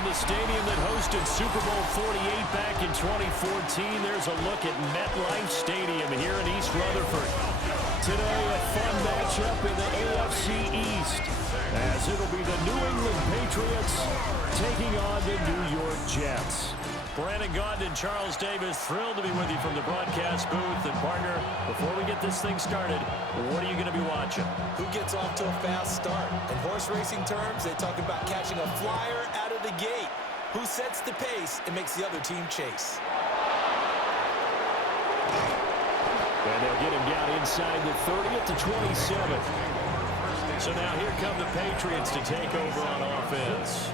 From the stadium that hosted Super Bowl 48 back in 2014, there's a look at MetLife Stadium here in East Rutherford. Today, a fun matchup in the AFC East, as it'll be the New England Patriots taking on the New York Jets. Brandon Gaudin and Charles Davis, thrilled to be with you from the broadcast booth. And partner, before we get this thing started, what are you going to be watching? Who gets off to a fast start? In horse racing terms, they talk about catching a flyer out of the gate. Who sets the pace and makes the other team chase? And they'll get him down inside the 30 at the 27. So now here come the Patriots to take over on offense.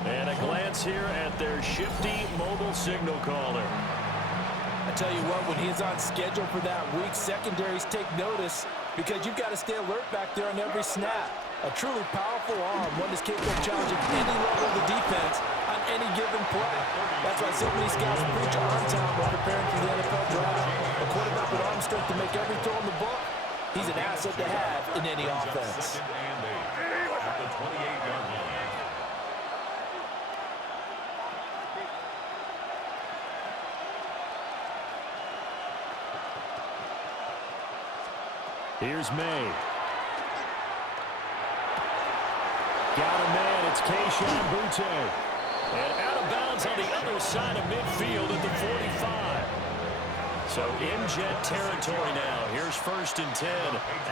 And a glance here at their shifty mobile signal caller. I tell you what, when he's on schedule for that week, secondaries take notice because you've got to stay alert back there on every snap. A truly powerful arm, one that's capable of challenging any level of the defense on any given play. That's why so many scouts preach arm time when preparing for the NFL draft. A quarterback with arm strength to make every throw in the book. He's an asset to have in any offense. At the 28-yard line. Here's May. Got a man, it's Kayshon Boutte. And out of bounds on the other side of midfield at the 45. So in Jet territory now. Here's 1st and 10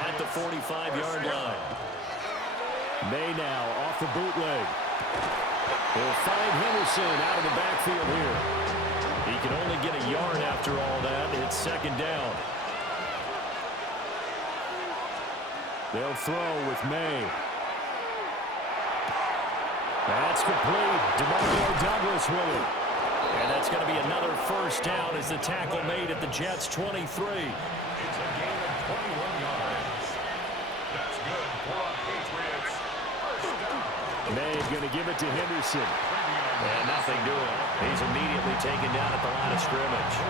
at the 45-yard line. May now off the bootleg. He'll find Henderson out of the backfield here. He can only get a yard after all that. It's 2nd down. They'll throw with May. That's complete. DeMario Douglas with it. And that's going to be another 1st down as the tackle made at the Jets' 23. It's a gain of 21 yards. That's good for Patriots. May going to give it to Henderson. And nothing doing. He's immediately taken down at the line of scrimmage.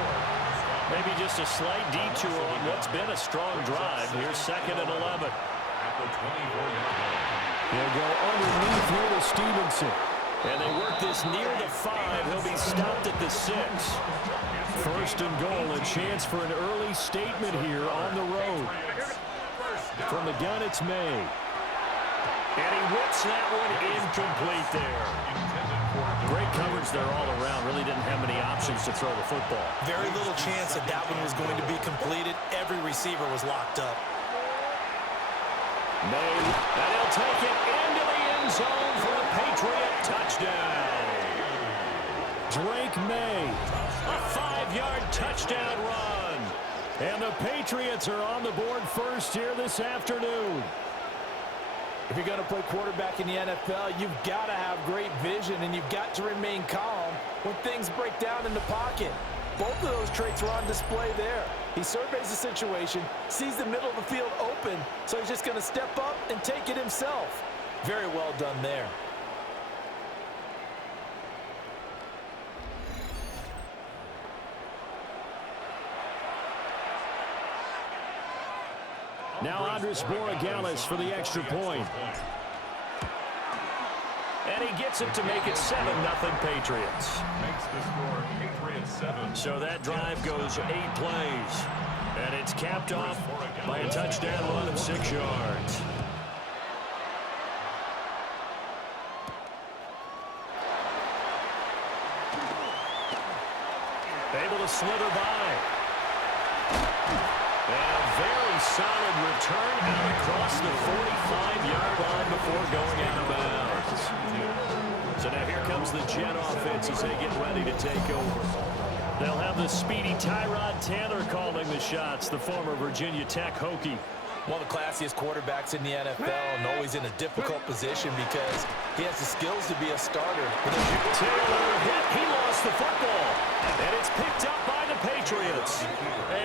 Maybe just a slight detour on what's been a strong drive. Here's 2nd and 11. At the 24-yard line. They'll go underneath here to Stevenson. And they work this near the 5. He'll be stopped at the 6. 1st and goal, a chance for an early statement here on the road. From the gun, it's May. And he whips that one incomplete there. Great coverage there all around. Really didn't have many options to throw the football. Very little chance that that one was going to be completed. Every receiver was locked up. May, and he'll take it into the end zone for a Patriot touchdown. Drake May, a 5-yard touchdown run. And the Patriots are on the board first here this afternoon. If you're going to play quarterback in the NFL, you've got to have great vision, and you've got to remain calm when things break down in the pocket. Both of those traits are on display there. He surveys the situation, sees the middle of the field open, so he's just going to step up and take it himself. Very well done there. Now Andres Borregales for the extra point. And he gets it to make it 7-0 Patriots. Makes the score Patriots 7. So that drive goes 8 plays. And it's capped off by a touchdown run of 6 yards. Able to slither by. And a very solid return out across the 45-yard line before going out of bounds. So now here comes the Jet offense as they get ready to take over. They'll have the speedy Tyrod Taylor calling the shots, the former Virginia Tech Hokie. One of the classiest quarterbacks in the NFL and always in a difficult position because he has the skills to be a starter. Taylor hit. He lost the football. And it's picked up by the Patriots.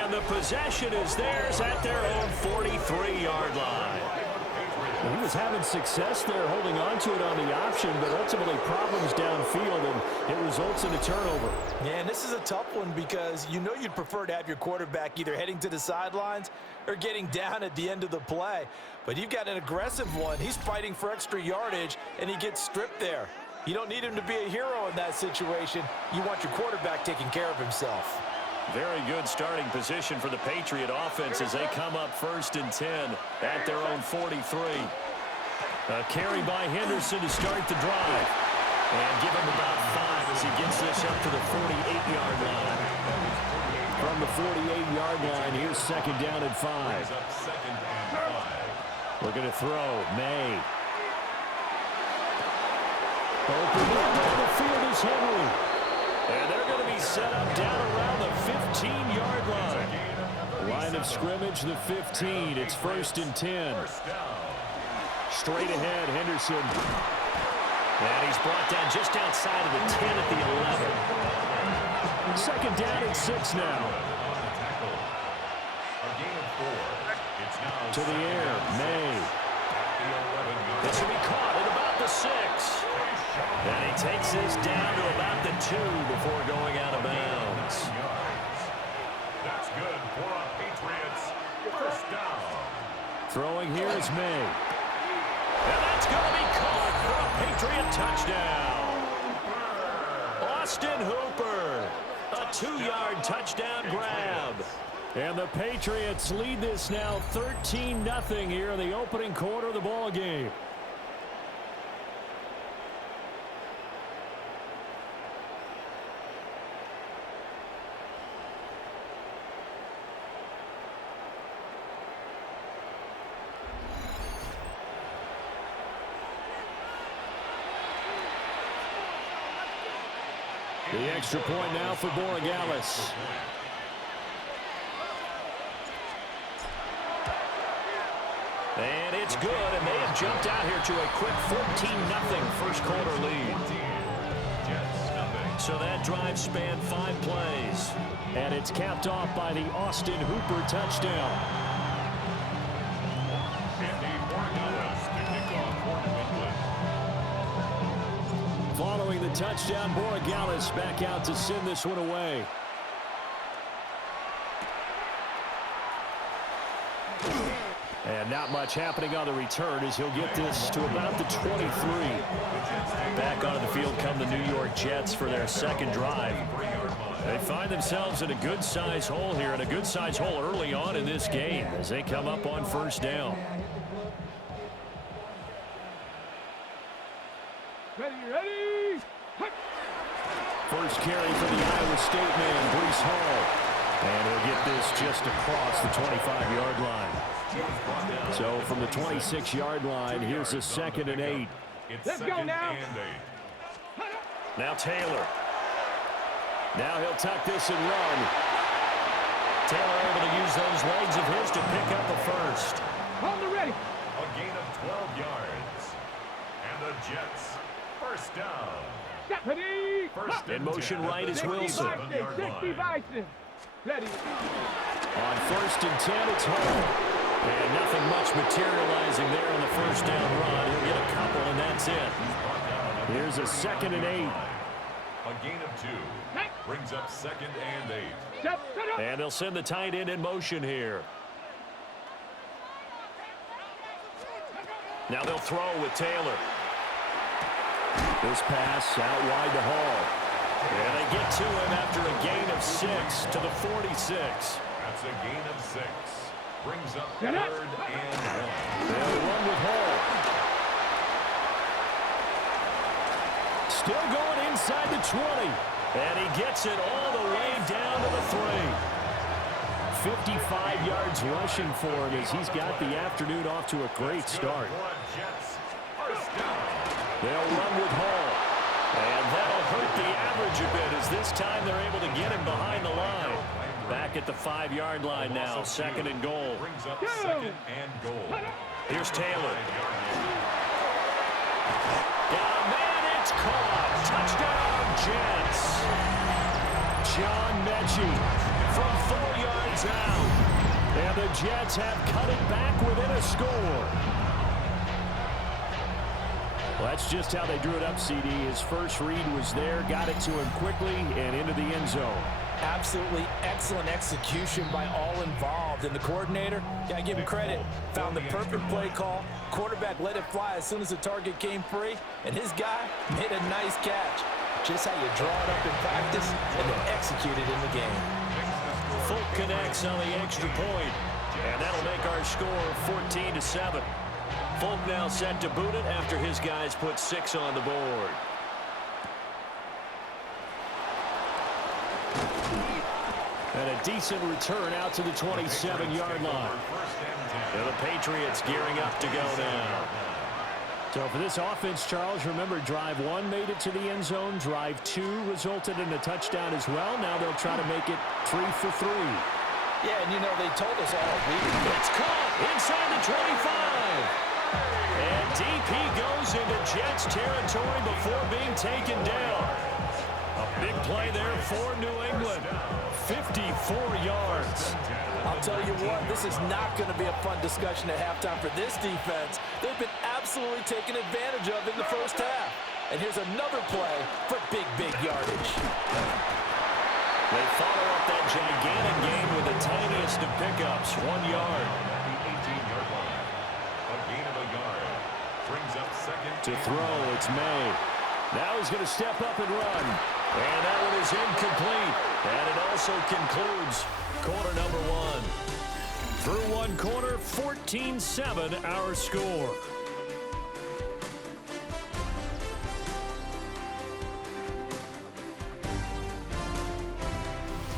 And the possession is theirs at their own 43-yard line. He was having success there holding on to it on the option, but ultimately problems downfield, and it results in a turnover. Yeah, and this is a tough one because you know you'd prefer to have your quarterback either heading to the sidelines or getting down at the end of the play. But you've got an aggressive one. He's fighting for extra yardage, and he gets stripped there. You don't need him to be a hero in that situation. You want your quarterback taking care of himself. Very good starting position for the Patriot offense as they come up 1st and 10 at their own 43. A carry by Henderson to start the drive. And give him about 5 as he gets this up to the 48-yard line. From the 48-yard line, here's 2nd down and 5. Looking to throw. May. Open up on the field is Henry. And they're going to be set up down around the 15-yard line. Line of scrimmage, the 15. It's 1st and 10. Straight ahead, Henderson. And he's brought down just outside of the 10 at the 11. 2nd down and 6 now. To the air, May. This will be caught at about the 6. And he takes this down to about the 2 before going out of bounds. That's good for our Patriots. 1st down. Throwing here is May. And that's going to be caught for a Patriot touchdown. Austin Hooper. A 2-yard touchdown grab. And the Patriots lead this now 13-0 here in the opening quarter of the ball game. The extra point now for Borregales. And it's good, and they have jumped out here to a quick 14-0 first quarter lead. So that drive spanned 5 plays. And it's capped off by the Austin Hooper touchdown. Following the touchdown, Borregales back out to send this one away. And not much happening on the return as he'll get this to about the 23. Back onto the field come the New York Jets for their 2nd drive. They find themselves in a good-sized hole here, and a good-sized hole early on in this game as they come up on 1st down. Ready. First carry for the Iowa State man, Breece Hall. And he'll get this just across the 25-yard line. So from the 26-yard line, here's a 2nd and 8. Let's go now. Now Taylor. Now he'll tuck this and run. Taylor able to use those legs of his to pick up a 1st. On the ready. A gain of 12 yards. And the Jets, 1st down. Ready. In motion right is Wilson. 60 Bison. Ready. On 1st and 10, it's Hall. And nothing much materializing there on the 1st down run. He'll get a couple, and that's it. Here's a 2nd and 8. A gain of 2. Brings up 2nd and 8. And they'll send the tight end in motion here. Now they'll throw with Taylor. This pass out wide to Hall. And they get to him after a gain of 6 to the 46. That's a gain of 6. Brings up 3rd and 1. They'll run with Hall. Still going inside the 20. And he gets it all the way down to the 3. 55 yards rushing for him as he's got the afternoon off to a great start. They'll run with Hall. And that'll hurt the average a bit as this time they're able to get him behind the line. Back at the 5-yard line now, 2nd and goal. Brings up 2nd and goal. Here's Taylor. Got a man, it's caught. Touchdown, Jets. John Mechie from 4 yards out. And the Jets have cut it back within a score. Well, that's just how they drew it up, CD. His first read was there, got it to him quickly and into the end zone. Absolutely excellent execution by all involved. And the coordinator, got to give him credit, found the perfect play call. Quarterback let it fly as soon as the target came free, and his guy made a nice catch. Just how you draw it up in practice and then execute it in the game. Folk connects on the extra point, and that'll make our score 14-7. Folk now set to boot it after his guys put 6 on the board. And a decent return out to the 27-yard line. And the Patriots gearing up to go now. So for this offense, Charles, remember drive 1 made it to the end zone. Drive 2 resulted in a touchdown as well. Now they'll try to make it 3 for 3. Yeah, and you know, they told us all week. It's caught inside the 25. And DP goes into Jets territory before being taken down. A big play there for New England. 54 yards. I'll tell you what, this is not going to be a fun discussion at halftime for this defense. They've been absolutely taken advantage of in the first half. And here's another play for big yardage. They follow up that gigantic gain with the tiniest of pickups, 1 yard. The 18-yard line. A gain of a yard. Brings up second. To throw, it's May. Now he's going to step up and run. And that one is incomplete. And it also concludes quarter number 1. Through 1 quarter, 14-7 our score.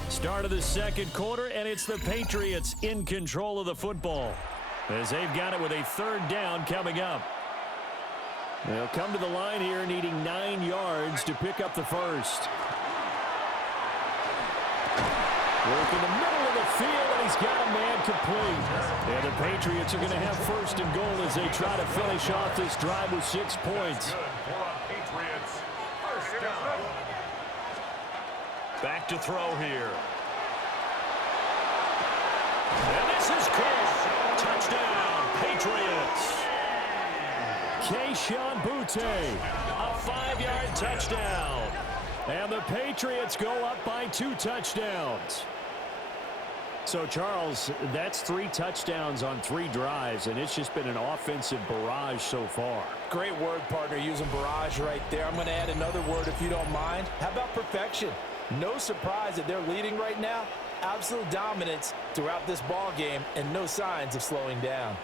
Start of the second quarter, and it's the Patriots in control of the football as they've got it with a 3rd down coming up. They'll come to the line here needing 9 yards to pick up the first. Work in the middle of the field, and he's got a man complete. And the Patriots are going to have 1st and goal as they try to finish off this drive with 6 points. Patriots. 1st down. Back to throw here. And this is caught. Touchdown, Patriots. Keyshawn Butte, a 5-yard touchdown. And the Patriots go up by 2 touchdowns. So, Charles, that's 3 touchdowns on 3 drives, and it's just been an offensive barrage so far. Great word, partner, using barrage right there. I'm going to add another word if you don't mind. How about perfection? No surprise that they're leading right now. Absolute dominance throughout this ball game and no signs of slowing down.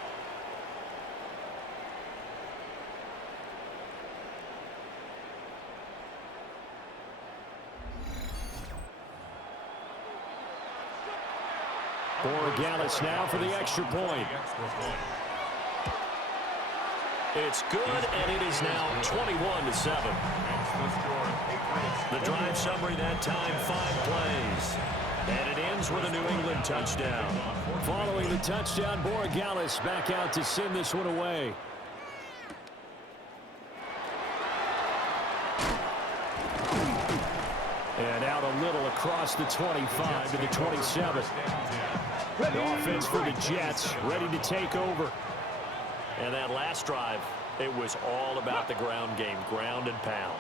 Borregales now for the extra point. It's good, and it is now 21-7. The drive summary that time, 5 plays. And it ends with a New England touchdown. Following the touchdown, Borregales back out to send this one away. And out a little across the 25 to the 27. The offense for the Jets ready to take over. And that last drive, it was all about the ground game, ground and pound.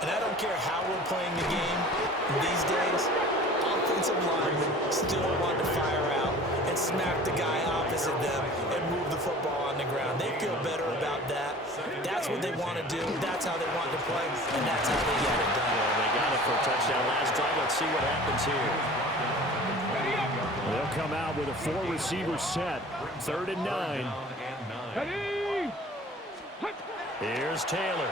And I don't care how we're playing the game these days, offensive linemen still want to fire out and smack the guy opposite them and move the football on the ground. They feel better about that. That's what they want to do. That's how they want to play, and that's how they get it done. Well, they got it for a touchdown last drive. Let's see what happens here. They'll come out with a 4-receiver set. 3rd and 9. Ready? Here's Taylor.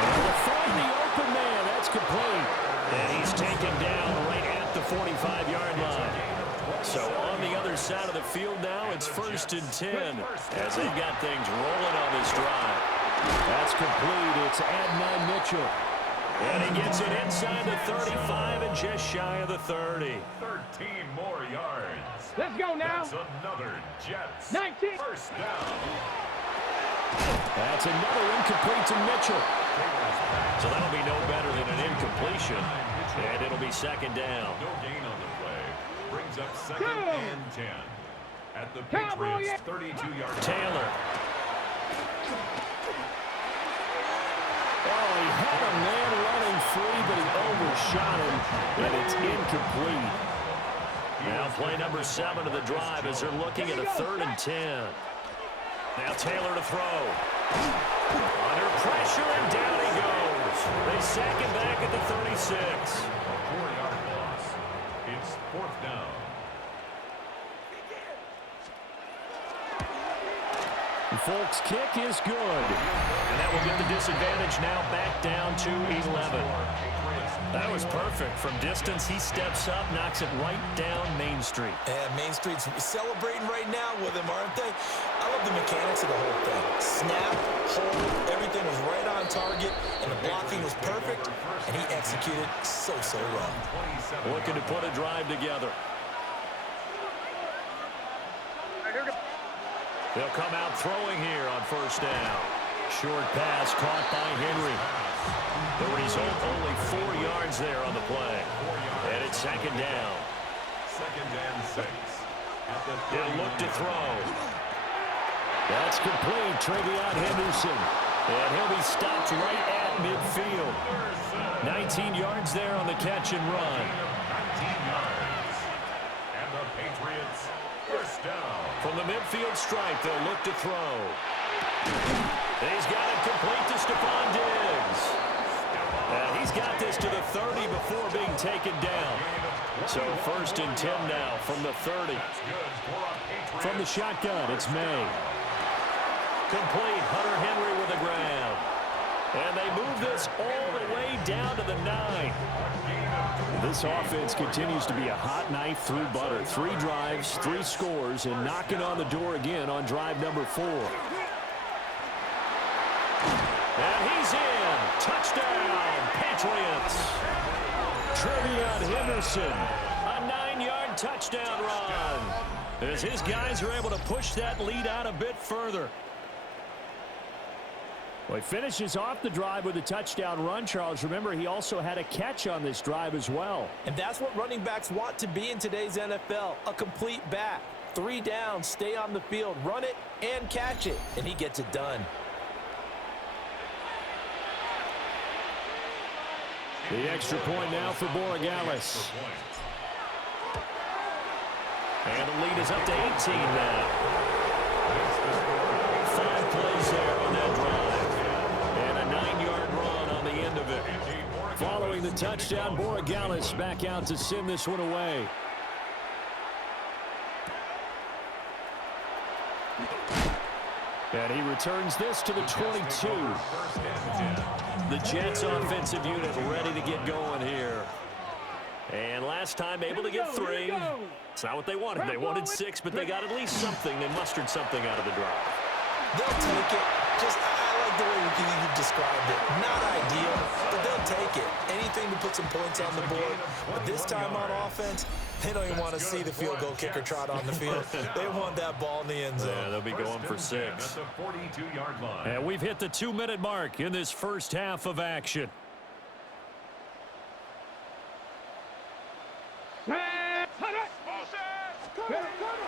And to find the open man, that's complete. And he's taken down right at the 45-yard line. So on the other side of the field now, it's 1st and 10 as they've got things rolling on this drive. That's complete. It's Adnan Mitchell. And he gets it inside the 35 and just shy of the 30. 13 more yards. Let's go now. That's another Jets. 19. 1st down. That's another incomplete to Mitchell. So that'll be no better than an incompletion. And it'll be 2nd down. No gain on the play. Brings up 2nd and 10. At the Patriots' 32-yard line. Taylor. Oh, he had a man running free, but he shot, and it's incomplete. Now play number 7 of the drive as they're looking at a 3rd and 10. Now Taylor to throw. Under pressure, and down he goes. They sack him back at the 36. A 4-yard loss. It's 4th down. The Folks' kick is good. And that will get the disadvantage now back down to 11. That was perfect. From distance, he steps up, knocks it right down Main Street. And Main Street's celebrating right now with him, aren't they? I love the mechanics of the whole thing. Snap, hold, everything was right on target, and the blocking was perfect, and he executed so well. Looking to put a drive together. They'll come out throwing here on 1st down. Short pass caught by Henry. The result, only 4 yards there on the play. And it's 2nd down. 2nd and 6. They'll look to throw. That's complete. Trevion Henderson. And he'll be stopped right at midfield. 19 yards there on the catch and run. 19 yards. And the Patriots 1st down. From the midfield stripe, they'll look to throw. He's got it complete to Stephon Diggs. And he's got this to the 30 before being taken down. So 1st and 10 now from the 30. From the shotgun, it's May. Complete. Hunter Henry with a grab. And they move this all the way down to the 9. This offense continues to be a hot knife through butter. 3 drives, 3 scores, and knocking on the door again on drive number 4. And he's in. Touchdown, Patriots. Trevion Henderson, a 9-yard touchdown run. As his guys are able to push that lead out a bit further. Well, he finishes off the drive with a touchdown run, Charles. Remember, he also had a catch on this drive as well. And that's what running backs want to be in today's NFL, a complete back. 3 downs, stay on the field, run it, and catch it. And he gets it done. The extra point now for Borregales. And the lead is up to 18 now. 5 plays there on that drive. And a 9-yard run on the end of it. Following the touchdown, Borregales back out to send this one away. And he returns this to the 22. The Jets offensive unit ready to get going here. And last time able to get 3. It's not what they wanted. They wanted 6, but they got at least something. They mustered something out of the drive. They'll take it. I like the way you described it. Not ideal, but they'll take it. Anything to put some points on the board. But this time on offense, they don't even want to see the field goal kicker trot on the field. They want that ball in the end zone. Yeah, they'll be going for 6. At the 42-yard line. And we've hit the 2-minute mark in this first half of action.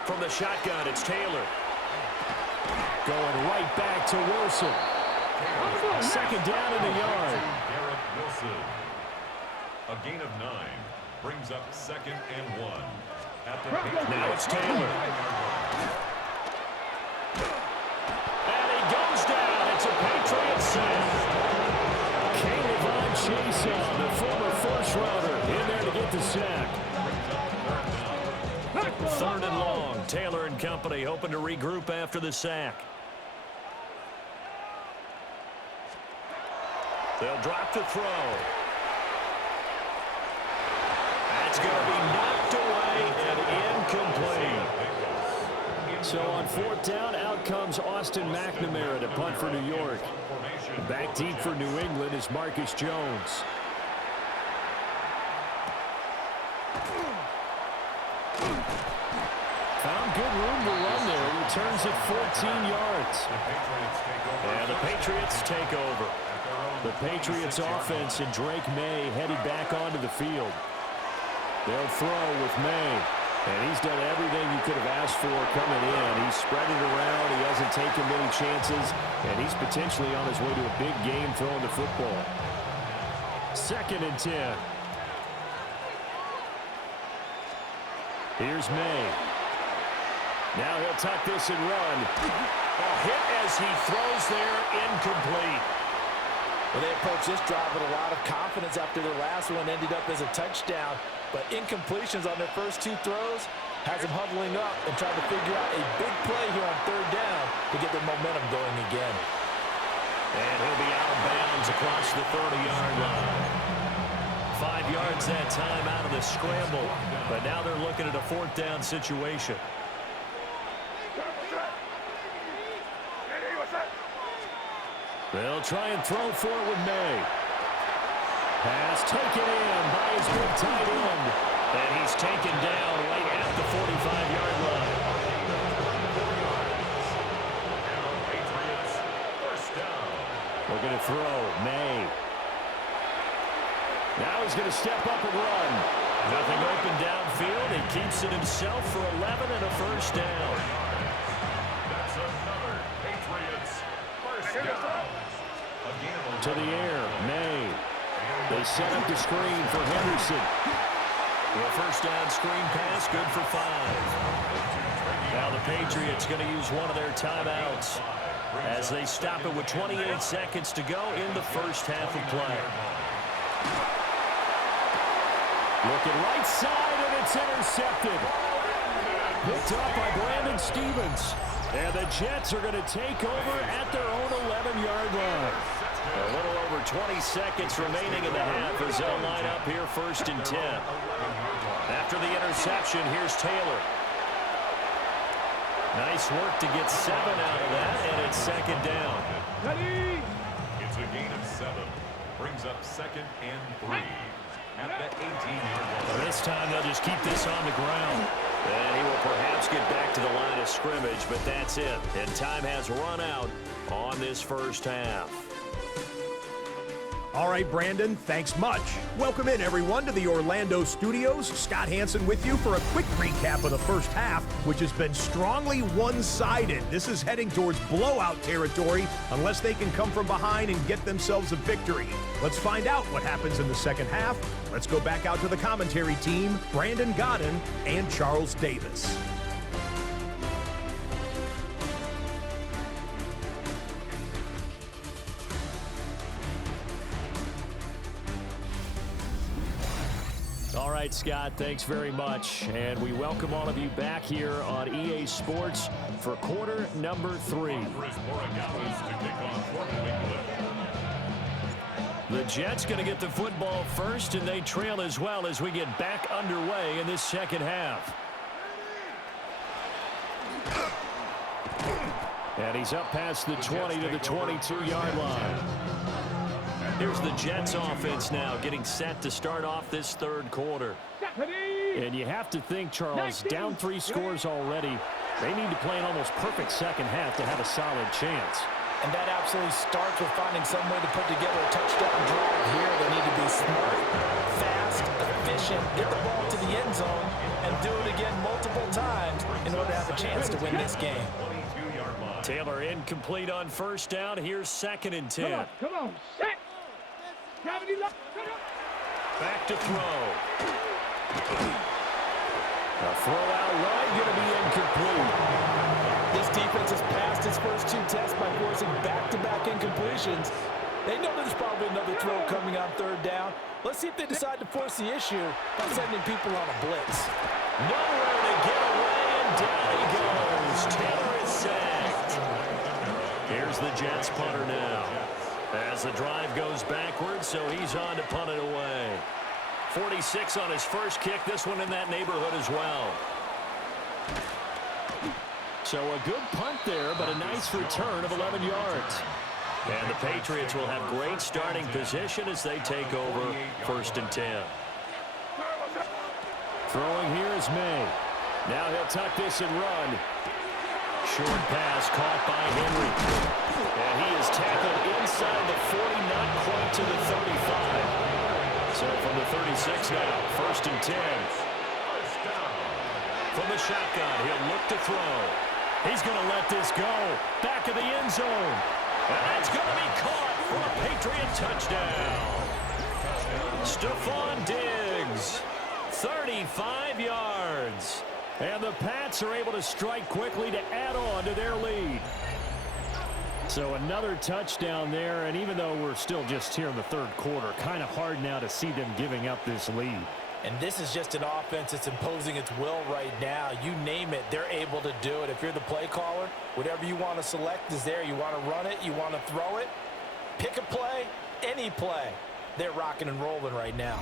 From the shotgun, it's Taylor. Going right back to Wilson. 2nd down in the yard. Garrett Wilson. A gain of 9 brings up 2nd and 1. At the now it's Taylor. And he goes down. It's a Patriots sack. Caleb Chase, the former first-rounder, in there to get the sack. 3rd and long. Taylor and company hoping to regroup after the sack. They'll drop the throw. That's going to be knocked away and incomplete. So on 4th down, out comes Austin McNamara to punt for New York. Back deep for New England is Marcus Jones. Found good room to run there. Returns it 14 yards. And the Patriots take over. The Patriots offense and Drake May headed back onto the field. They'll throw with May. And he's done everything you could have asked for coming in. He's spread it around. He hasn't taken many chances. And he's potentially on his way to a big game throwing the football. 2nd and 10. Here's May. Now he'll tuck this and run. A hit as he throws there, incomplete. Well, they approached this drive with a lot of confidence after their last one ended up as a touchdown. But incompletions on their first two throws has them huddling up and trying to figure out a big play here on third down to get their momentum going again. And he'll be out of bounds across the 30-yard line. 5 yards that time out of the scramble. But now they're looking at a fourth down situation. They'll try and throw for it with May. Pass taken in by his big tight end. And he's taken down right at the 45-yard line. Patriots, first down. We're going to throw May. Now he's going to step up and run. Nothing open downfield. He keeps it himself for 11 and a first down. That's another Patriots first down. To the air, May. They set up the screen for Henderson. A first down screen pass, good for 5. Now the Patriots going to use one of their timeouts as they stop it with 28 seconds to go in the first half of play. Looking right side, and it's intercepted. Picked up by Brandon Stevens. And the Jets are going to take over at their own 11-yard line. A little over 20 seconds remaining in the half as they'll line up here first and 10. After the interception, here's Taylor. Nice work to get 7 out of that, and it's second down. It's a gain of 7. Brings up second and 3 at the 18-yard line. This time they'll just keep this on the ground. And he will perhaps get back to the line of scrimmage, but that's it. And time has run out on this first half. All right, Brandon, thanks much. Welcome in, everyone, to the Orlando studios. Scott Hansen with you for a quick recap of the first half, which has been strongly one-sided. This is heading towards blowout territory unless they can come from behind and get themselves a victory. Let's find out what happens in the second half. Let's go back out to the commentary team, Brandon Godden and Charles Davis. All right, Scott, thanks very much. And we welcome all of you back here on EA Sports for quarter number 3. The Jets going to get the football first, and they trail as well as we get back underway in this second half. And he's up past the 20 to the 22-yard line. Here's the Jets offense now getting set to start off this third quarter. And you have to think, Charles, down 3 scores already. They need to play an almost perfect second half to have a solid chance. And that absolutely starts with finding some way to put together a touchdown drive here. They need to be smart, fast, efficient, get the ball to the end zone, and do it again multiple times in order to have a chance to win this game. Taylor incomplete on first down. Here's second and 10. Come on, set. Back to throw. A throw out right, going to be incomplete. This defense has passed its first 2 tests by forcing back-to-back incompletions. They know there's probably another throw coming on third down. Let's see if they decide to force the issue by sending people on a blitz. Nowhere to get away, and down he goes. Taylor is sacked. Here's the Jets punter now. As the drive goes backwards, so he's on to punt it away. 46 on his first kick, this one in that neighborhood as well. So a good punt there, but a nice return of 11 yards. And the Patriots will have great starting position as they take over first and 10. Throwing here is May. Now he'll tuck this and run. Short pass caught by Henry. And he is tackled inside the 40, not quite to the 35. So from the 36 now, first and 10. From the shotgun, he'll look to throw. He's going to let this go. Back of the end zone. And that's going to be caught for a Patriot touchdown. Stephon Diggs, 35 yards. And the Pats are able to strike quickly to add on to their lead. So another touchdown there, and even though we're still just here in the third quarter, kind of hard now to see them giving up this lead. And this is just an offense that's imposing its will right now. You name it, they're able to do it. If you're the play caller, whatever you want to select is there. You want to run it, you want to throw it, pick a play, any play. They're rocking and rolling right now.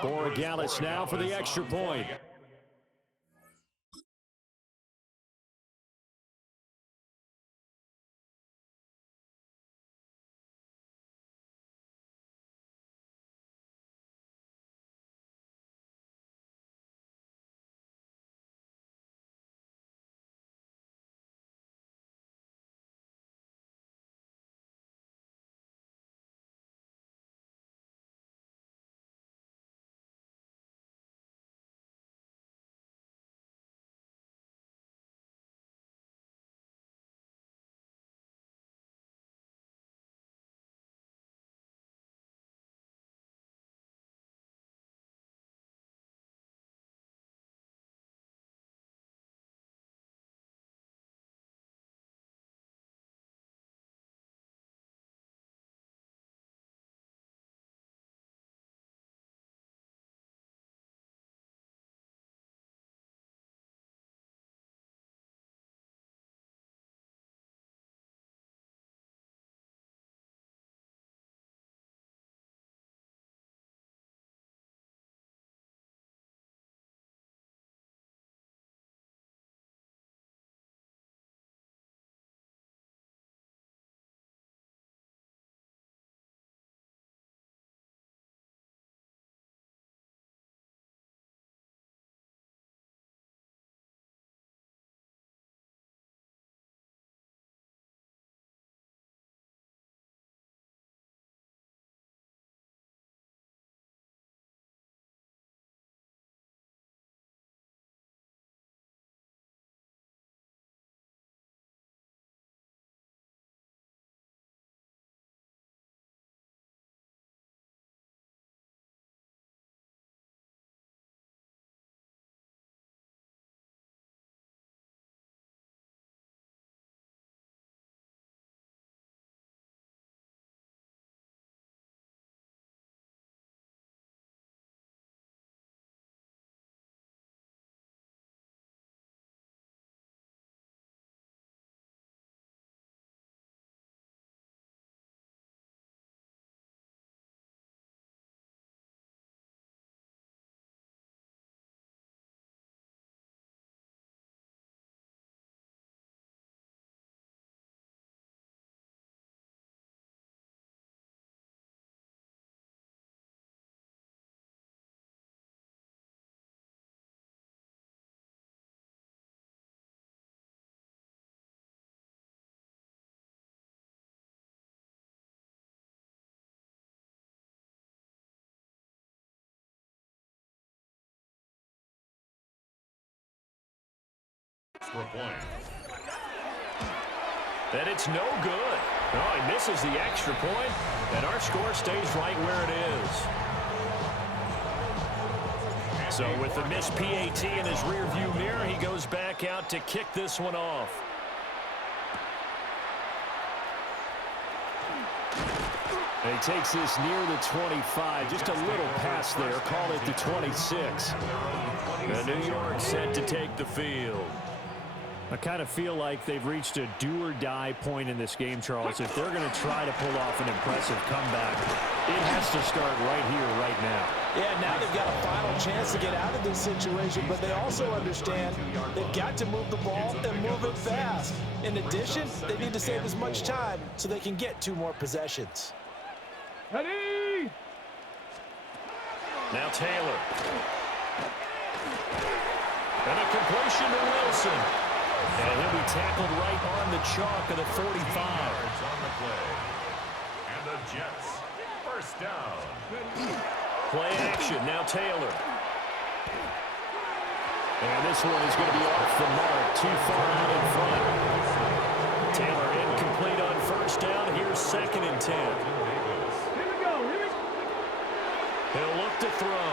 Borregales now for the extra point. Extra point. And it's no good. Oh, he misses the extra point, and our score stays right where it is. So with the missed PAT in his rearview mirror, he goes back out to kick this one off. And he takes this near the 25, just a little pass there, call it the 26. And New York set to take the field. I kind of feel like they've reached a do-or-die point in this game, Charles. If they're going to try to pull off an impressive comeback, it has to start right here, right now. Yeah, now they've got a final chance to get out of this situation, but they also understand they've got to move the ball and move it fast. In addition, they need to save as much time so they can get 2 more possessions. Ready? Now Taylor. And a completion to Wilson. And he'll be tackled right on the chalk of the 45. On the play. And the Jets, first down. Play action, now Taylor. And this one is going to be off the mark, too far out in front. Taylor incomplete on first down. Here's 2nd and 10. Here we go. He'll look to throw.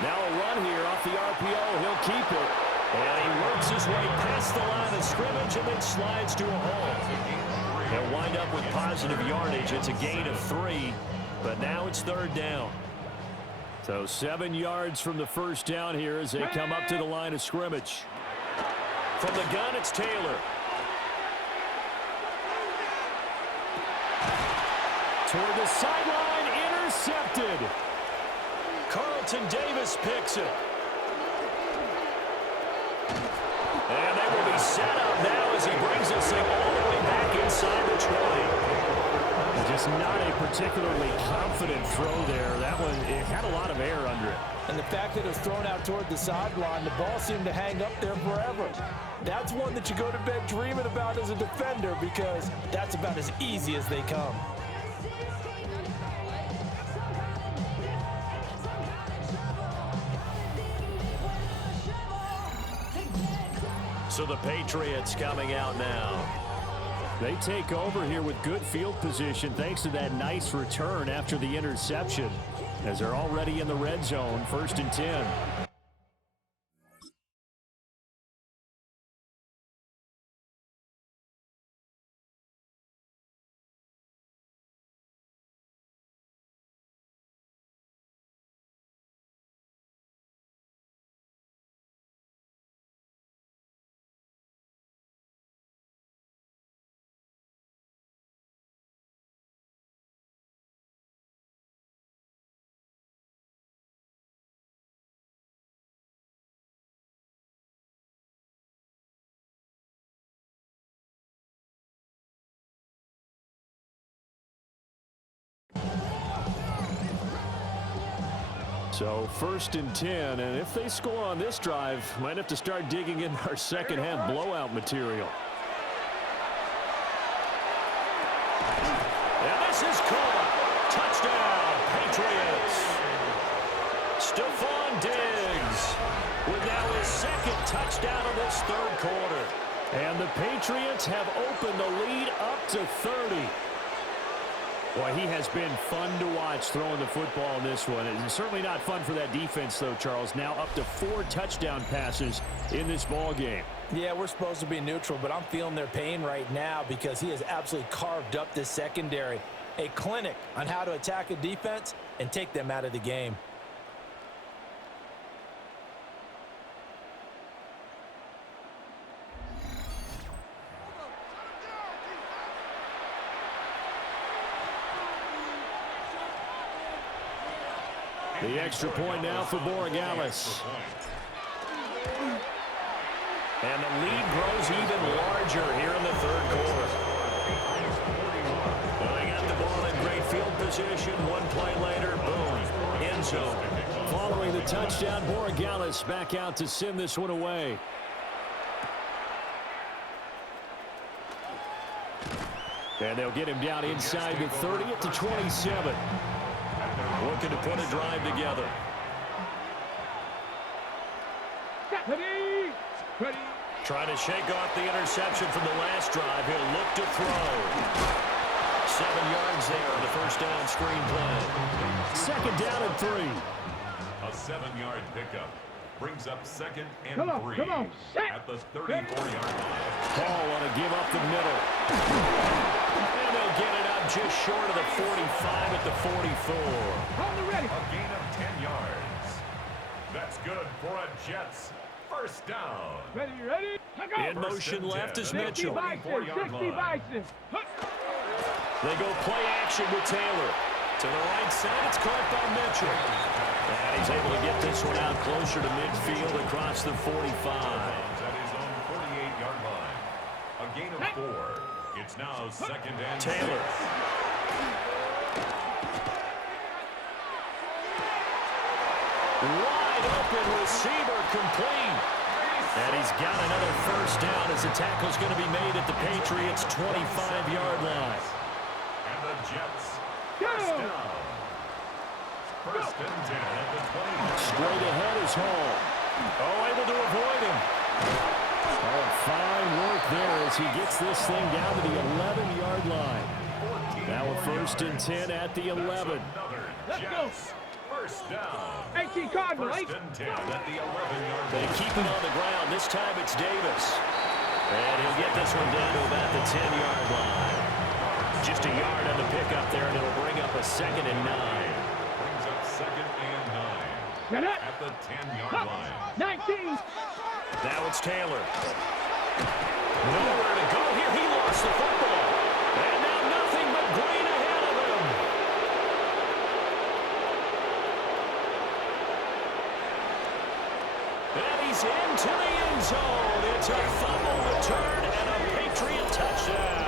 Now a run here off the RPO. He'll keep it. And he works his way past the line of scrimmage and then slides to a hole. He'll wind up with positive yardage. It's a gain of 3, but now it's 3rd down. So 7 yards from the first down here as they come up to the line of scrimmage. From the gun, it's Taylor. Toward the sideline, intercepted. Carlton Davis picks it. And they will be set up now as he brings this thing all the way back inside the 20. Just not a particularly confident throw there. That one, it had a lot of air under it. And the fact that it was thrown out toward the sideline, the ball seemed to hang up there forever. That's one that you go to bed dreaming about as a defender because that's about as easy as they come. So the Patriots coming out now. They take over here with good field position thanks to that nice return after the interception, as they're already in the red zone, 1st and 10. So 1st and 10, and if they score on this drive, might have to start digging in our second half blowout material. And this is caught. Touchdown, Patriots. Stephon Diggs with now his 2nd touchdown of this 3rd quarter. And the Patriots have opened the lead up to 30. Boy, he has been fun to watch throwing the football in this one. It's certainly not fun for that defense, though, Charles. Now up to 4 touchdown passes in this ball game. Yeah, we're supposed to be neutral, but I'm feeling their pain right now because he has absolutely carved up this secondary. A clinic on how to attack a defense and take them out of the game. The extra point now for Borregales. And the lead grows even larger here in the 3rd quarter. They got the ball in great field position. One play later, boom, end zone. Following the touchdown, Borregales back out to send this one away. And they'll get him down inside the 30 at the 27. Looking to put a drive together. Ready. Trying to shake off the interception from the last drive. He'll look to throw. 7 yards there on the first down screen play. Second down and 3. A 7-yard pickup brings up second and 3 at the 34-yard line. Paul want to give up the middle. And they'll get it up just short of the 45 at the 44. A gain of 10 yards. That's good for a Jets first down. Ready? In motion left is Mitchell. 60 Bison. They go play action with Taylor. To the right side, it's caught by Mitchell. And he's able to get this one out closer to midfield across the 45. At his own 48-yard line. A gain of 4. It's now second and Taylor. 6. Wide open receiver complete. And he's got another first down as the tackle's going to be made at the Patriots' 25-yard line. And the Jets first down. First and 10 at the 20. Straight ahead is Hall. Oh, able to avoid him. Oh, fine work there as he gets this thing down to the 11-yard line. Now a first and 10 at the 11. Let's go. First down. 18 Cardinal. First and 10 at the 11-yard They line. keep it on the ground. This time it's Davis. And he'll get this one down to about the 10-yard line. Just a yard on the pickup there, and it'll bring up a second and 9. Brings up second and 9 at the 10-yard line. 19. Now it's Taylor. Nowhere to go here. He lost the football. And now nothing but green ahead of him. And he's into the end zone. It's a fumble return and a Patriot touchdown.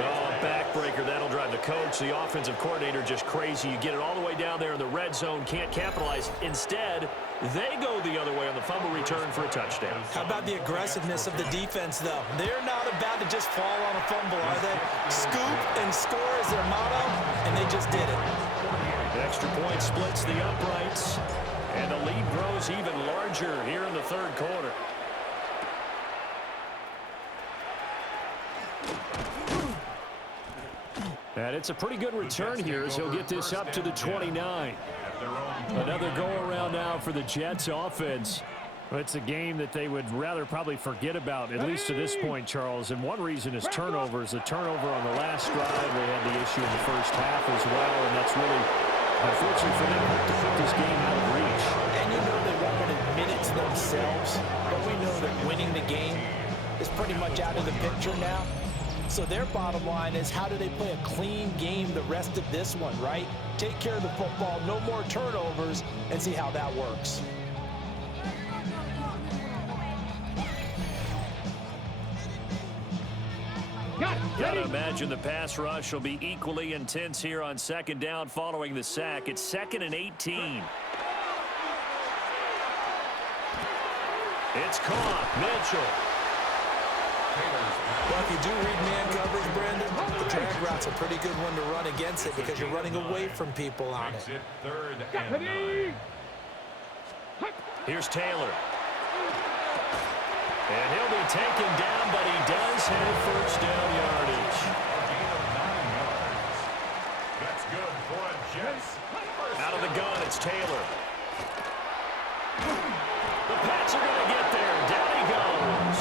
Oh, backbreaker. That'll drive the coach, the offensive coordinator, just crazy. You get it all the way down there in the red zone, can't capitalize. Instead, they go the other way on the fumble return for a touchdown. How about the aggressiveness of the defense, though? They're not about to just fall on a fumble, are they? Scoop and score is their motto, and they just did it. The extra point splits the uprights, and the lead grows even larger here in the third quarter. And it's a pretty good return here as he'll get this up to the 29. Another go-around now for the Jets offense. It's a game that they would rather probably forget about, at least to this point, Charles. And one reason is turnovers. The turnover on the last drive, they had the issue in the first half as well, and that's really, unfortunately for them, to put this game out of reach. And you know they won't admit it to themselves, but we know that winning the game is pretty much out of the picture now. So their bottom line is, how do they play a clean game the rest of this one, right? Take care of the football, no more turnovers, and see how that works. Gotta imagine the pass rush will be equally intense here on second down following the sack. It's 2nd and 18. It's caught. Mitchell. Well, if you do read man coverage, Brandon, the drag route's a pretty good one to run against it because you're running away from people on it. Third and 9. Here's Taylor. And he'll be taken down, but he does have first down yardage. A gain of 9 yards. That's good for a Jets. Out of the gun, it's Taylor. The Pats are going to get there. Down he goes.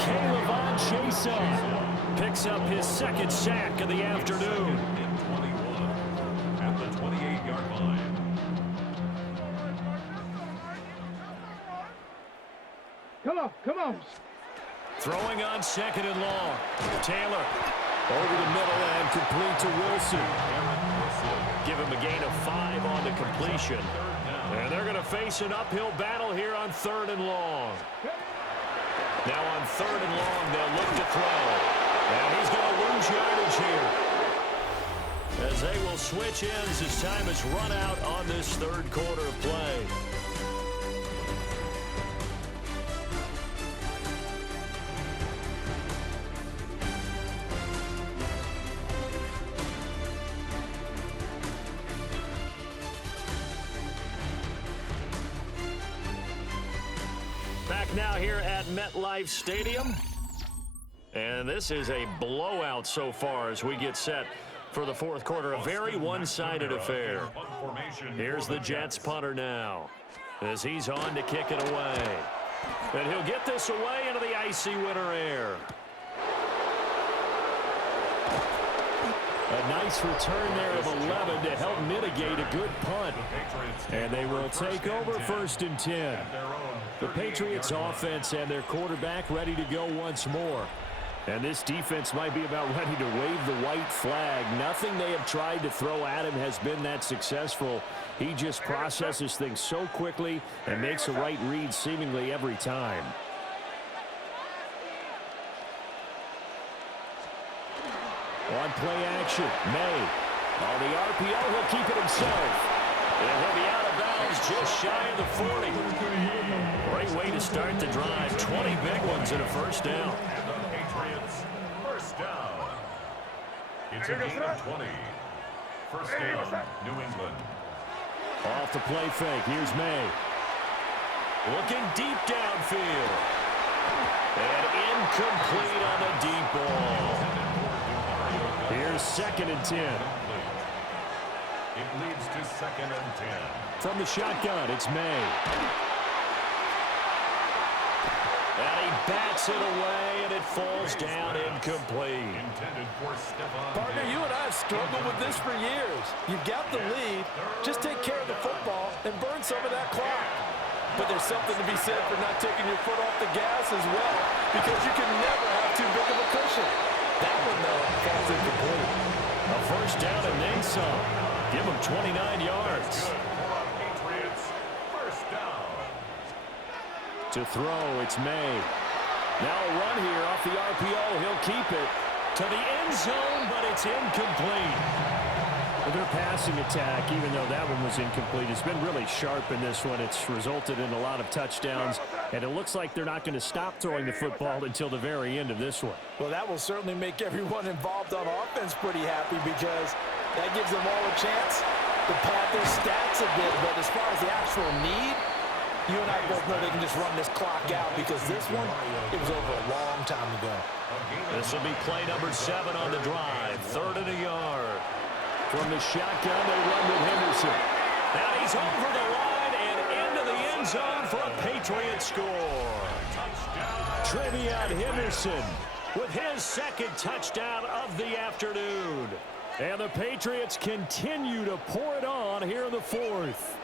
Caleb Chason picks up his second sack of the afternoon. In 21 at the 28-yard line. Come on. Throwing on 2nd and long. Taylor over the middle and complete to Wilson. Give him a gain of 5 on the completion. And they're going to face an uphill battle here on 3rd and long. Now on 3rd and long, they'll look to throw. And he's going to lose yardage here, as they will switch ends as time has run out on this third quarter of play. back now here at MetLife Stadium. And this is a blowout so far as we get set for the fourth quarter. A very one-sided affair. Here's the Jets punter now as he's on to kick it away. And he'll get this away into the icy winter air. A nice return there of 11 to help mitigate a good punt. And they will take over 1st and 10. The Patriots offense and their quarterback ready to go once more. And this defense might be about ready to wave the white flag. Nothing they have tried to throw at him has been that successful. He just processes things so quickly and makes the right read seemingly every time. On play action, May. On the RPO, he'll keep it himself. And he'll be out of bounds just shy of the 40. Great way to start the drive. 20 big ones and a first down. Patriots, first down. It's a gain of 20. First down, New England. Off the play fake, here's May. Looking deep downfield. And incomplete on the deep ball. Here's 2nd and 10. It leads to 2nd and 10. From the shotgun, it's May. And he bats it away, and it falls down incomplete. Partner, you and I have struggled with this for years. You've got the lead. Just take care of the football and burn some of that clock. But there's something to be said for not taking your foot off the gas as well, because you can never have too big of a cushion. That one, though, falls incomplete. A first down and then some. Give him 29 yards. Patriots, first down. To throw, it's May. Now a run here off the RPO. He'll keep it to the end zone, but it's incomplete. Their passing attack, even though that one was incomplete, has been really sharp in this one. It's resulted in a lot of touchdowns, and it looks like they're not going to stop throwing the football until the very end of this one. Well, that will certainly make everyone involved on offense pretty happy, because that gives them all a chance to pad their stats a bit. But as far as the actual need, you and I both know they can just run this clock out, because this one, it was over a long time ago. This will be play number 7 on the drive. 3rd and a yard. From the shotgun, they run with Henderson. Now he's over the line and into the end zone for a Patriot score. Trevion Henderson with his 2nd touchdown of the afternoon. And the Patriots continue to pour it on here in the 4th.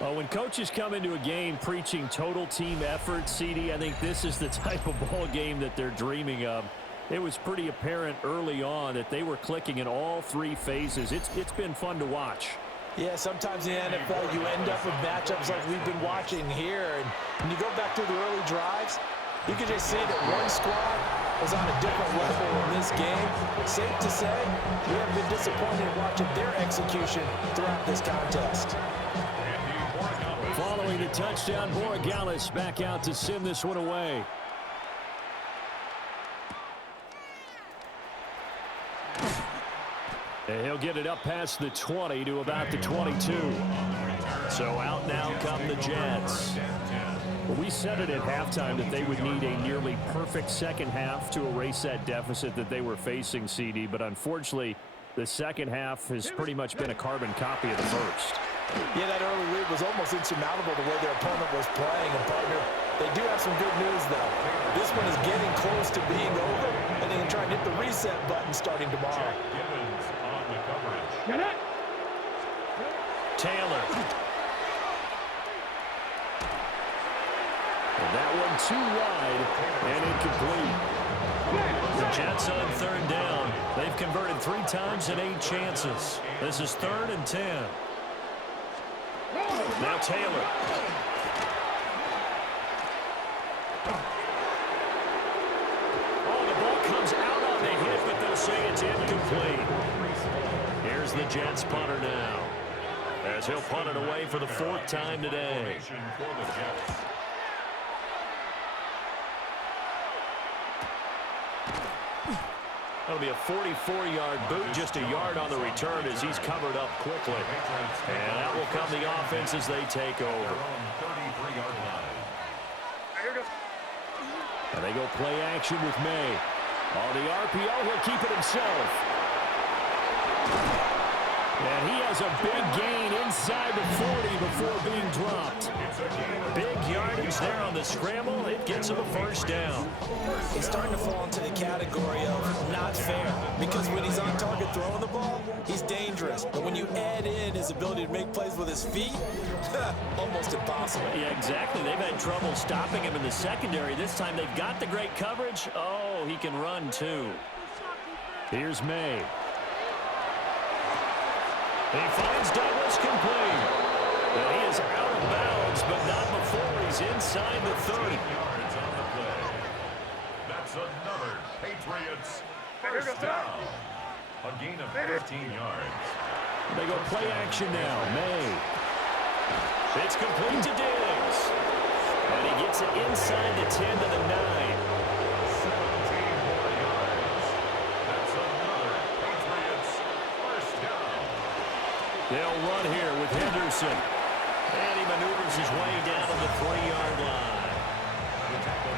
Well, when coaches come into a game preaching total team effort, CD, I think this is the type of ball game that they're dreaming of. It was pretty apparent early on that they were clicking in all 3 phases. It's been fun to watch. Yeah, sometimes in the NFL you end up with matchups like we've been watching here. And when you go back to the early drives, you can just see that one squad was on a different level in this game. Safe to say, we have been disappointed in watching their execution throughout this contest. Following the touchdown, Borregales back out to send this one away. And he'll get it up past the 20 to about the 22. So out now come the Jets. Well, we said it at halftime that they would need a nearly perfect second half to erase that deficit that they were facing, CD. But unfortunately, the second half has pretty much been a carbon copy of the first. Yeah, that early lead was almost insurmountable the way their opponent was playing. And, partner, they do have some good news, though. This one is getting close to being over, and they can try and hit the reset button starting tomorrow. Get it! Taylor. And that one too wide and incomplete. The Jets on 3rd down. They've converted 3 times in 8 chances. This is 3rd and 10. Now Taylor. Oh, the ball comes out on the hit, but they'll say it's incomplete. Here's the Jets punter now, as he'll punt it away for the 4th time today. That'll be a 44-yard boot, just a yard on the return as he's covered up quickly. And out will come the offense as they take over. And they go play action with May. On the RPO, he'll keep it himself. And he has a big gain inside the 40 before being dropped. Big yardage there on the scramble. It gets him a first down. He's starting to fall into the category of not fair, because when he's on target throwing the ball, he's dangerous. But when you add in his ability to make plays with his feet, almost impossible. Yeah, exactly. They've had trouble stopping him in the secondary. This time they've got the great coverage. Oh, he can run too. Here's May. He finds Douglas complete. And he is out of bounds, but not before he's inside the 30. Yards on the play. That's another Patriots first down. A gain of 15 yards. They go play action now. May. It's complete to Diggs. And he gets it inside the 10 to the 9. 17 more yards. That's another Patriots first down. They'll run here with Henderson. And he maneuvers his way down to the 3-yard line.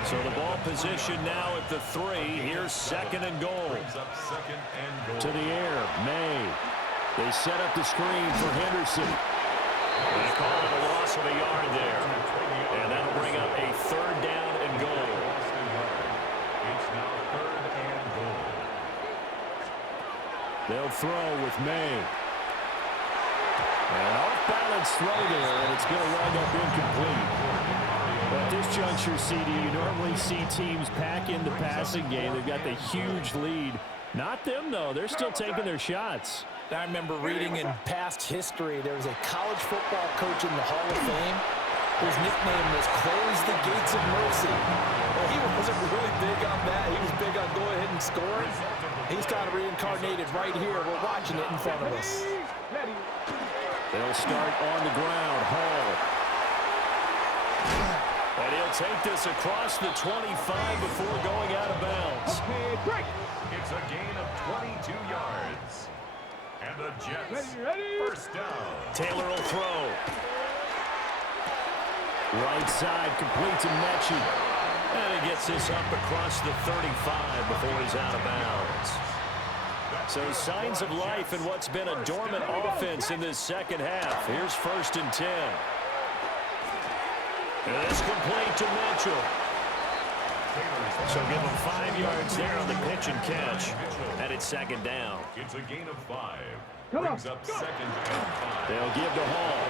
So the ball position now at the 3. Here's second and goal. Brings up second and goal. To the air, May. They set up the screen for Henderson. They call it a loss of a yard there. And that'll bring up a 3rd down and goal. It's now 3rd and goal. They'll throw with May. An off-balance throw there, and it's going to wind up incomplete. But at this juncture, CD, you normally see teams pack in the passing game. They've got the huge lead. Not them, though. They're still taking their shots. I remember reading in past history, there was a college football coach in the Hall of Fame whose nickname was Close the Gates of Mercy. Well, he wasn't really big on that. He was big on go ahead and score. He's kind of reincarnated right here. We're watching it in front of us. They'll start on the ground. Hall. And he'll take this across the 25 before going out of bounds. It's a gain of 22 yards. And the Jets first down. Taylor will throw. Right side complete to Mechie. And he gets this up across the 35 before he's out of bounds. So signs of life in what's been a dormant offense in this second half. Here's 1st and 10. And it's complete to Mitchell. So give him 5 yards there on the pitch and catch. And it's 2nd down. It's a gain of 5. Brings up 2nd and 5. They'll give to Hall.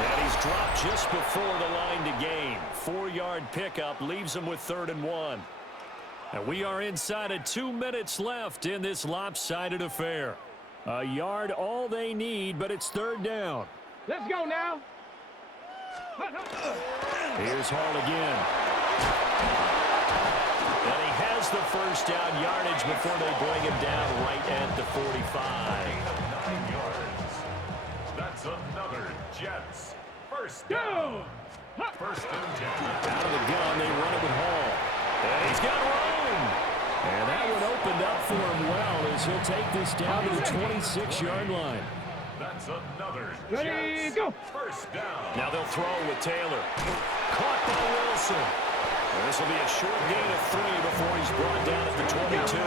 And he's dropped just before the line to gain. 4-yard pickup leaves him with 3rd and 1. And we are inside of 2 minutes left in this lopsided affair. A yard all they need, but it's 3rd down. Let's go now. Here's Hall again. And he has the first down yardage before they bring him down right at the 45. Gain of 9 yards. That's another Jets first down. 1st and 10. Out of the gun, they run it with Hall. And he's got room. And that one opened up for him well as he'll take this down to the 26-yard line. That's another Ready, Jets go. first down. Now they'll throw with Taylor. Caught by Wilson. And this will be a short gain of 3 before he's brought down at the 22.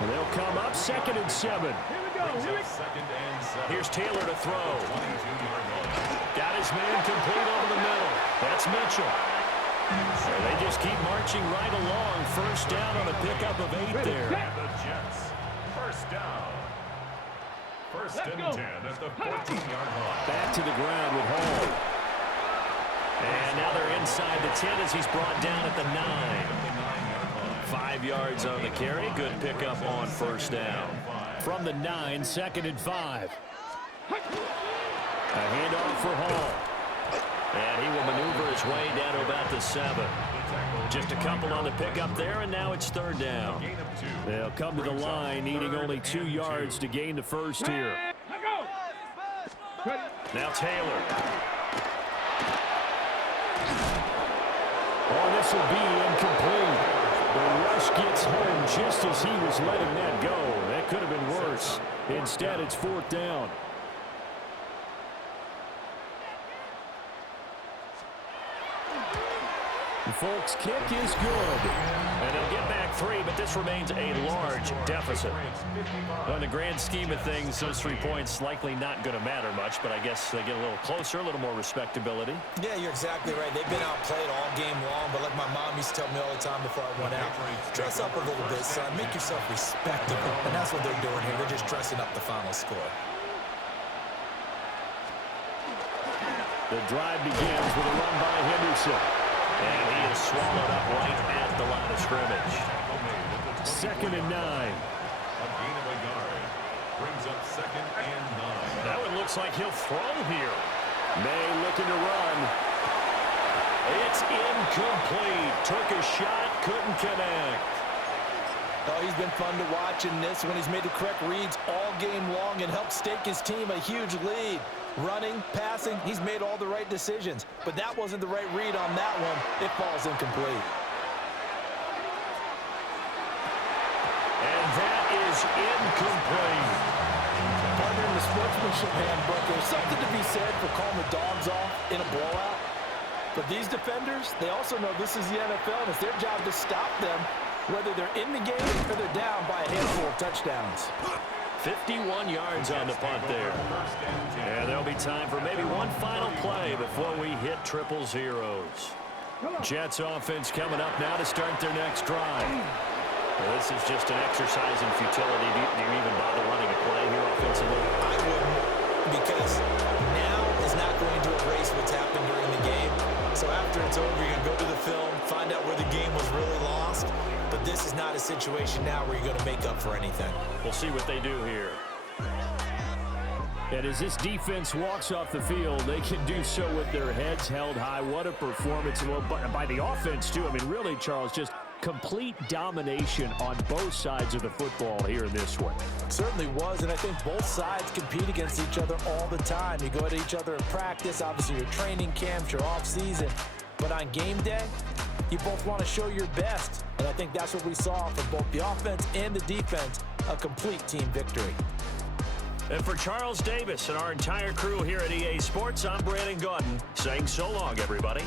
And they'll come up 2nd and 7. Here we go. Here we go. 2nd and 7. Here's Taylor to throw. 22-yard line. Got his man complete over the middle. That's Mitchell. So they just keep marching right along. First down on a pickup of 8 there. And the Jets first down. 1st and 10 at the 14-yard line. Back to the ground with Hall. And now they're inside the 10 as he's brought down at the 9. 5 yards on the carry. Good pickup on first down. From the 9, 2nd and 5. A handoff for Hall. And he will maneuver his way down to about the 7. Just a couple on the pickup there, and now it's 3rd down. They'll come to the line, needing only 2 yards to gain the first here. Now Taylor. Oh, this will be incomplete. The rush gets home just as he was letting that go. That could have been worse. Instead, it's 4th down. The Folks' kick is good. And they'll get back 3, but this remains a large deficit. Well, in the grand scheme of things, those 3 points likely not going to matter much, but I guess they get a little closer, a little more respectability. Yeah, you're exactly right. They've been outplayed all game long, but like my mom used to tell me all the time before I went out, dress up a little bit, son. Make yourself respectable. And that's what they're doing here. They're just dressing up the final score. The drive begins with a run by Henderson. And he is swallowed up right at the line of scrimmage. 2nd and 9. A gain of a yard. Brings up 2nd and 9. That one looks like he'll throw here. May looking to run. It's incomplete. Took a shot, couldn't connect. Oh, he's been fun to watch in this when he's made the correct reads all game long and helped stake his team a huge lead. Running, passing, he's made all the right decisions. But that wasn't the right read on that one. It falls incomplete. And that is incomplete. Partner, in the sportsmanship handbook, there's something to be said for calling the dogs off in a blowout. But these defenders, they also know this is the NFL, and it's their job to stop them, whether they're in the game or they're down by a handful of touchdowns. 51 yards on the punt there. And there'll be time for maybe one final play before we hit triple zeros. Jets offense coming up now to start their next drive. Well, this is just an exercise in futility. Do you even bother running a play here offensively? I wouldn't, because now is not going to erase what's happened during the game. So after it's over, you're going to go to the film, find out where the game was really lost. But this is not a situation now where you're going to make up for anything. We'll see what they do here. And as this defense walks off the field, they can do so with their heads held high. What a performance by the offense, too. I mean, really, Charles, just complete domination on both sides of the football here in this one. Certainly was, and I think both sides compete against each other all the time. You go at each other in practice, obviously your training camps, your off-season. But on game day, you both want to show your best. And I think that's what we saw from both the offense and the defense, a complete team victory. And for Charles Davis and our entire crew here at EA Sports, I'm Brandon Gaudin saying so long, everybody.